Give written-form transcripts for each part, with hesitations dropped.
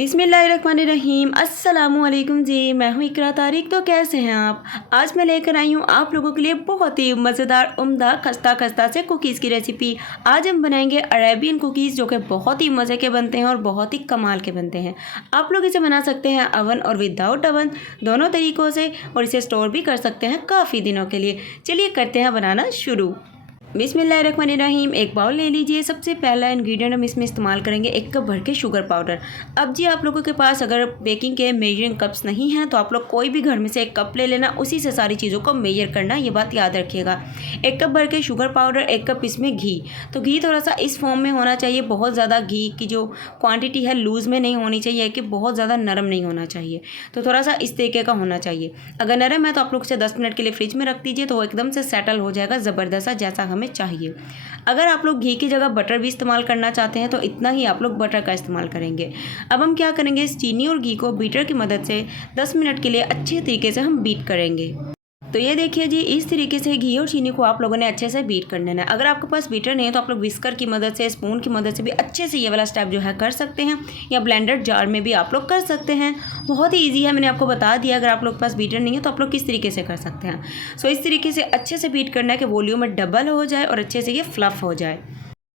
बिस्मिल्लाहिर्रहमानिर्रहीम अस्सलामुअलैकुम जी। मैं हूँ इकरा तारिक। तो कैसे हैं आप? आज मैं लेकर आई हूँ आप लोगों के लिए बहुत ही मज़ेदार उम्दा खस्ता खस्ता से कुकीज़ की रेसिपी। आज हम बनाएंगे अरेबियन कुकीज़, जो कि बहुत ही मज़े के बनते हैं और बहुत ही कमाल के बनते हैं। आप लोग इसे बना सकते हैं अवन और विदाउट अवन, दोनों तरीक़ों से, और इसे स्टोर भी कर सकते हैं काफ़ी दिनों के लिए। चलिए करते हैं बनाना शुरू। बिस्मिल्लाहिर्रहमानिर्रहीम। एक बाउल ले लीजिए। सबसे पहला इंग्रेडिएंट हम इसमें इस्तेमाल करेंगे 1 कप भर के शुगर पाउडर। अब जी आप लोगों के पास अगर बेकिंग के मेजरिंग कप्स नहीं हैं तो आप लोग कोई भी घर में से 1 कप ले लेना, उसी से सारी चीज़ों को मेजर करना, ये बात याद रखिएगा। 1 कप भर के शुगर पाउडर, 1 कप इसमें घी। तो घी थोड़ा सा इस फॉर्म में होना चाहिए, बहुत ज़्यादा घी की जो क्वान्टिटी है लूज़ में नहीं होनी चाहिए कि बहुत ज़्यादा नरम नहीं होना चाहिए। तो थोड़ा सा इस तरीके का होना चाहिए। अगर नरम है तो आप लोग इसे 10 मिनट के लिए फ्रिज में रख दीजिए, तो वो एकदम से सेटल हो जाएगा ज़बरदस्त सा, जैसा हमें चाहिए। अगर आप लोग घी की जगह बटर भी इस्तेमाल करना चाहते हैं तो इतना ही आप लोग बटर का इस्तेमाल करेंगे। अब हम क्या करेंगे, इस चीनी और घी को बीटर की मदद से 10 मिनट के लिए अच्छे तरीके से हम बीट करेंगे। तो ये देखिए जी, इस तरीके से घी और चीनी को आप लोगों ने अच्छे से बीट कर लेना है। अगर आपके पास बीटर नहीं है तो आप लोग विस्कर की मदद से, स्पून की मदद से भी अच्छे से ये वाला स्टेप जो है कर सकते हैं, या ब्लेंडर जार में भी आप लोग कर सकते हैं। बहुत ही ईजी है, मैंने आपको बता दिया। अगर आप लोग के पास बीटर नहीं है तो आप लोग किस तरीके से कर सकते हैं। सो इस तरीके से अच्छे से बीट करना है कि वॉल्यूम में डबल हो जाए और अच्छे से ये फ्लफ हो जाए।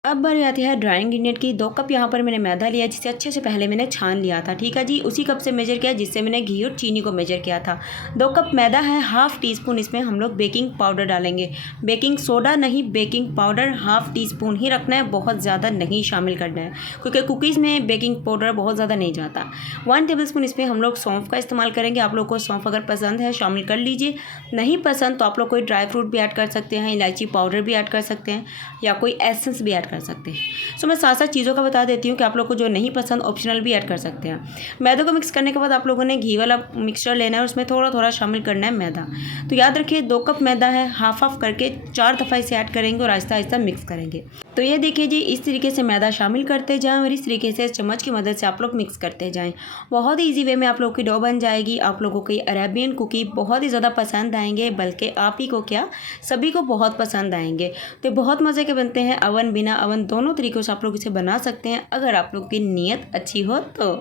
अब बारी आती है ड्राई इंग्रेडिएंट की। 2 कप यहाँ पर मैंने मैदा लिया, जिसे अच्छे से पहले मैंने छान लिया था। ठीक है जी, उसी कप से मेजर किया जिससे मैंने घी और चीनी को मेजर किया था। 2 कप मैदा है, हाफ़ टी स्पून इसमें हम लोग बेकिंग पाउडर डालेंगे। बेकिंग सोडा नहीं, baking powder half teaspoon ही रखना है, बहुत ज़्यादा नहीं शामिल करना है, क्योंकि कुकीज़ में बेकिंग पाउडर बहुत ज़्यादा नहीं जाता। 1 टेबल स्पून इसमें हम लोग सौंफ का इस्तेमाल करेंगे। आप लोग को सौंफ अगर पसंद है शामिल कर लीजिए, नहीं पसंद तो आप लोग कोई ड्राई फ्रूट भी ऐड कर सकते हैं, इलायची पाउडर भी ऐड कर सकते हैं, या कोई एसेंस भी ऐड कर सकते हैं। सो मैं साथ साथ चीज़ों का बता देती हूँ कि आप लोग को जो नहीं पसंद ऑप्शनल भी ऐड कर सकते हैं। मैदे को मिक्स करने के बाद आप लोगों ने घी वाला मिक्सचर लेना है, उसमें थोड़ा थोड़ा शामिल करना है मैदा। तो याद रखिए 2 कप मैदा है, हाफ हाफ करके 4 दफ़ा इसे ऐड करेंगे और आहिस्ता आहिस्ता मिक्स करेंगे। तो ये देखिए जी, इस तरीके से मैदा शामिल करते जाएँ और इस तरीके से चम्मच की मदद से आप लोग मिक्स करते जाएँ। बहुत ही ईजी वे में आप लोगों की डो बन जाएगी। आप लोगों की अरेबियन कुकी बहुत ही ज़्यादा पसंद आएंगे, बल्कि आप ही को क्या, सभी को बहुत पसंद आएंगे। तो बहुत मज़े के बनते हैं, अवन बिना अवन दोनों तरीक़ों से आप लोग इसे बना सकते हैं, अगर आप लोग की नीयत अच्छी हो तो।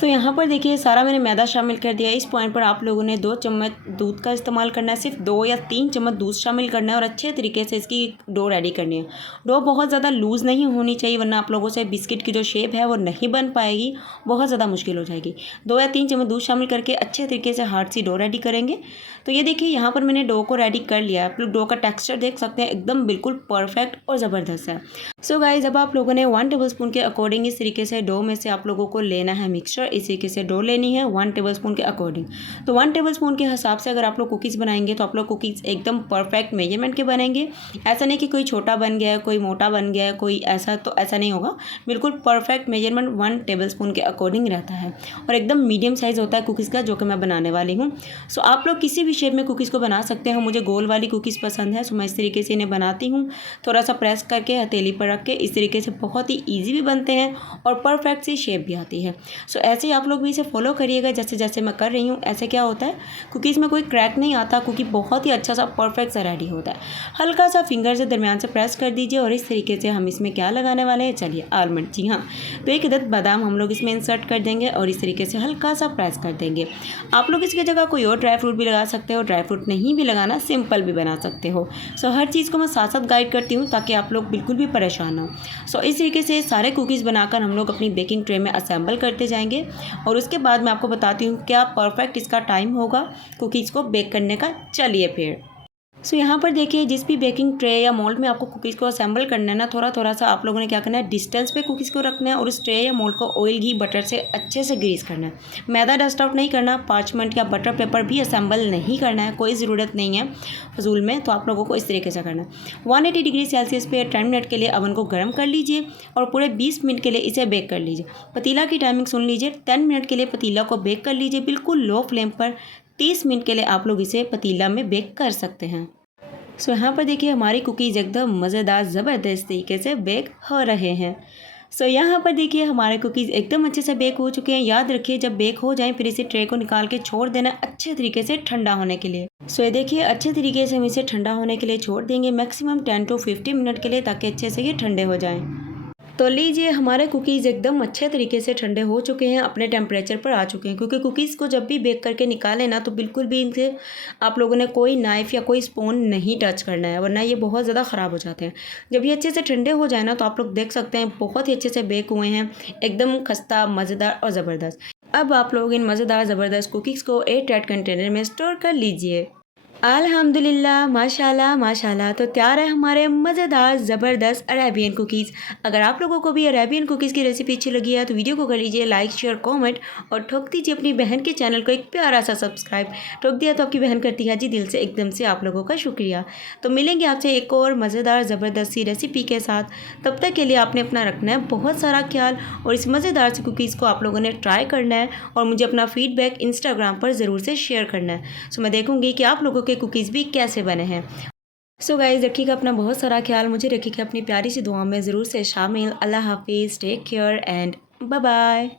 तो यहाँ पर देखिए सारा मैंने मैदा शामिल कर दिया। इस पॉइंट पर आप लोगों ने 2 चम्मच दूध का इस्तेमाल करना है, सिर्फ 2 या 3 चम्मच दूध शामिल करना है और अच्छे तरीके से इसकी डो रेडी करनी है। डो बहुत ज़्यादा लूज़ नहीं होनी चाहिए, वरना आप लोगों से बिस्किट की जो शेप है वो नहीं बन पाएगी, बहुत ज़्यादा मुश्किल हो जाएगी। 2 या 3 चम्मच दूध शामिल करके अच्छे तरीके से हार्ड सी डो रेडी करेंगे। तो ये देखिए यहाँ पर मैंने डो को रेडी कर लिया है। आप लोग डो का टेक्स्चर देख सकते हैं, एकदम बिल्कुल परफेक्ट और ज़बरदस्त है। सो गाइस, अब आप लोगों ने 1 टेबल स्पून के अकॉर्डिंग इस तरीके से डो में से आप लोगों को लेना है मिक्सचर। इस तरीके से डो लेनी है 1 टेबल स्पून के अकॉर्डिंग। तो 1 टेबल स्पून के हिसाब से अगर आप लोग कुकीज़ बनाएंगे तो आप लोग कुकीज़ एकदम परफेक्ट मेजरमेंट के बनेंगे। ऐसा नहीं कि कोई छोटा बन गया है, कोई मोटा बन गया है, कोई ऐसा, तो ऐसा नहीं होगा। बिल्कुल परफेक्ट मेजरमेंट 1 टेबल स्पून के अकॉर्डिंग रहता है और एकदम मीडियम साइज़ होता है कुकीज़ का, जो कि मैं बनाने वाली हूँ। सो आप लोग किसी भी शेप में कुकीज़ को बना सकते हैं। मुझे गोल वाली कुकीज़ पसंद है, सो मैं इस तरीके से इन्हें बनाती हूँ। थोड़ा सा प्रेस करके हथेली पर रख के इस तरीके से बहुत ही ईजी भी बनते हैं और परफेक्ट सी शेप भी आती है। सो ऐसे ही आप लोग भी इसे फॉलो करिएगा जैसे जैसे मैं कर रही हूँ। ऐसे क्या होता है, कुकीज़ में कोई क्रैक नहीं आता, कुकी बहुत ही अच्छा सा परफेक्ट सा रेडी होता है। हल्का सा फिंगर से दरमियान से प्रेस कर दीजिए और इस तरीके से हम इसमें क्या लगाने वाले हैं, चलिए आलमंड। जी हाँ, तो 1 अदद बादाम हम लोग इसमें इंसर्ट कर देंगे और इस तरीके से हल्का सा प्रेस कर देंगे। आप लोग इसकी जगह कोई और ड्राई फ्रूट भी लगा सकते हो, ड्राई फ्रूट नहीं भी लगाना, सिंपल भी बना सकते हो। सो हर चीज़ को मैं साथ साथ गाइड करती हूँ ताकि आप लोग बिल्कुल भी परेशान ना हो। सो इस तरीके से सारे कुकीज़ बनाकर हम लोग अपनी बेकिंग ट्रे में असेंबल करते जाएंगे और उसके बाद मैं आपको बताती हूँ क्या परफेक्ट इसका टाइम होगा कुकीज़ को बेक करने का। चलिए फिर। सो यहाँ पर देखिए, जिस भी बेकिंग ट्रे या मोल्ड में आपको कुकीज़ को असेंबल करना है ना, थोड़ा थोड़ा सा आप लोगों ने क्या करना है, डिस्टेंस पे कुकीज़ को रखना है और उस ट्रे या मोल्ड को ऑयल घी बटर से अच्छे से ग्रीस करना है। मैदा डस्ट आउट नहीं करना, पार्चमेंट या बटर पेपर भी असेंबल नहीं करना है, कोई ज़रूरत नहीं है फजूल में। तो आप लोगों को इस तरीके से करना है। 180 डिग्री सेल्सियस पे 10 मिनट के लिए अवन को गर्म कर लीजिए और पूरे 20 मिनट के लिए इसे बेक कर लीजिए। पतीला की टाइमिंग सुन लीजिए, 10 मिनट के लिए पतीला को बेक कर लीजिए बिल्कुल लो फ्लेम पर। 30 मिनट के लिए आप लोग इसे पतीला में बेक कर सकते हैं। सो यहाँ पर देखिए हमारी कुकीज़ एकदम मज़ेदार ज़बरदस्त तरीके से बेक हो रहे हैं। सो यहाँ पर देखिए हमारे कुकीज़ एकदम अच्छे से बेक हो चुके हैं। याद रखिए जब बेक हो जाएं फिर इसे ट्रे को निकाल के छोड़ देना अच्छे तरीके से ठंडा होने के लिए। सो ये देखिए अच्छे तरीके से हम इसे ठंडा होने के लिए छोड़ देंगे मैक्सिमम 10 to 15 मिनट के लिए, ताकि अच्छे से ये ठंडे हो जाएँ। तो लीजिए हमारे कुकीज़ एकदम अच्छे तरीके से ठंडे हो चुके हैं, अपने टेम्परेचर पर आ चुके हैं। क्योंकि कुकीज़ को जब भी बेक करके निकालें ना तो बिल्कुल भी इनसे आप लोगों ने कोई नाइफ़ या कोई स्पून नहीं टच करना है, वरना ये बहुत ज़्यादा ख़राब हो जाते हैं। जब ये अच्छे से ठंडे हो जाए ना तो आप लोग देख सकते हैं बहुत ही अच्छे से बेक हुए हैं, एकदम खस्ता, मज़ेदार और ज़बरदस्त। अब आप लोग इन मज़ेदार ज़बरदस्त कुकीज़ को एयर टाइट कंटेनर में स्टोर कर लीजिए। अल्हम्दुलिल्लाह, माशाल्लाह माशाल्लाह। तो तैयार है हमारे मज़ेदार ज़बरदस्त अरेबियन कुकीज़। अगर आप लोगों को भी अरेबियन कुकीज़ की रेसिपी अच्छी लगी है तो वीडियो को कर लीजिए लाइक, शेयर, कमेंट और ठोक दीजिए अपनी बहन के चैनल को एक प्यारा सा सब्सक्राइब। ठोक दिया तो आपकी बहन करती है जी दिल से, एकदम से आप लोगों का शुक्रिया। तो मिलेंगे आपसे एक और मज़ेदार ज़बरदस्त सी रेसिपी के साथ। तब तक के लिए आपने अपना रखना है बहुत सारा ख्याल और इस मज़ेदार सी कुकीज़ को आप लोगों ने ट्राई करना है और मुझे अपना फ़ीडबैक इंस्टाग्राम पर ज़रूर से शेयर करना है। सो मैं देखूँगी कि आप लोगों के कुकीज़ भी कैसे बने हैं। सो गाइज़ रखिएगा अपना बहुत सारा ख्याल, मुझे रखिएगा अपनी प्यारी सी दुआ में ज़रूर से शामिल। अल्लाह हाफ़िज़, take care and bye bye.